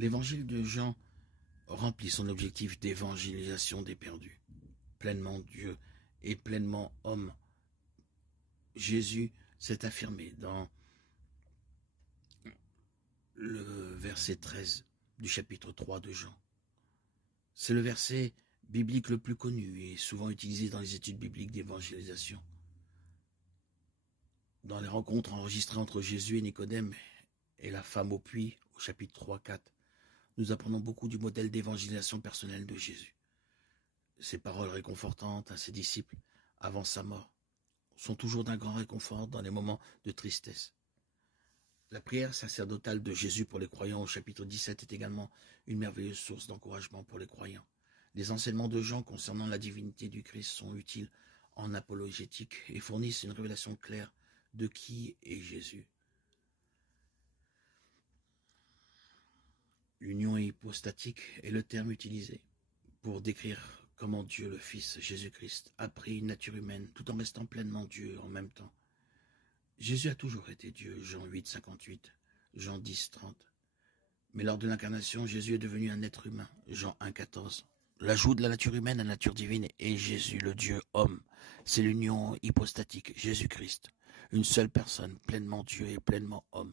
L'évangile de Jean remplit son objectif d'évangélisation des perdus. Pleinement Dieu et pleinement homme, Jésus s'est affirmé dans le verset 13 du chapitre 3 de Jean. C'est le verset biblique le plus connu et souvent utilisé dans les études bibliques d'évangélisation. Dans les rencontres enregistrées entre Jésus et Nicodème et la femme au puits, au chapitre 3-4, nous apprenons beaucoup du modèle d'évangélisation personnelle de Jésus. Ses paroles réconfortantes à ses disciples avant sa mort sont toujours d'un grand réconfort dans les moments de tristesse. La prière sacerdotale de Jésus pour les croyants au chapitre 17 est également une merveilleuse source d'encouragement pour les croyants. Les enseignements de Jean concernant la divinité du Christ sont utiles en apologétique et fournissent une révélation claire de qui est Jésus. L'union hypostatique est le terme utilisé pour décrire comment Dieu le Fils Jésus-Christ a pris une nature humaine tout en restant pleinement Dieu en même temps. Jésus a toujours été Dieu, Jean 8, 58, Jean 10, 30. Mais lors de l'incarnation, Jésus est devenu un être humain, Jean 1, 14. L'ajout de la nature humaine à la nature divine est Jésus, le Dieu homme. C'est l'union hypostatique, Jésus-Christ. Une seule personne, pleinement Dieu et pleinement homme.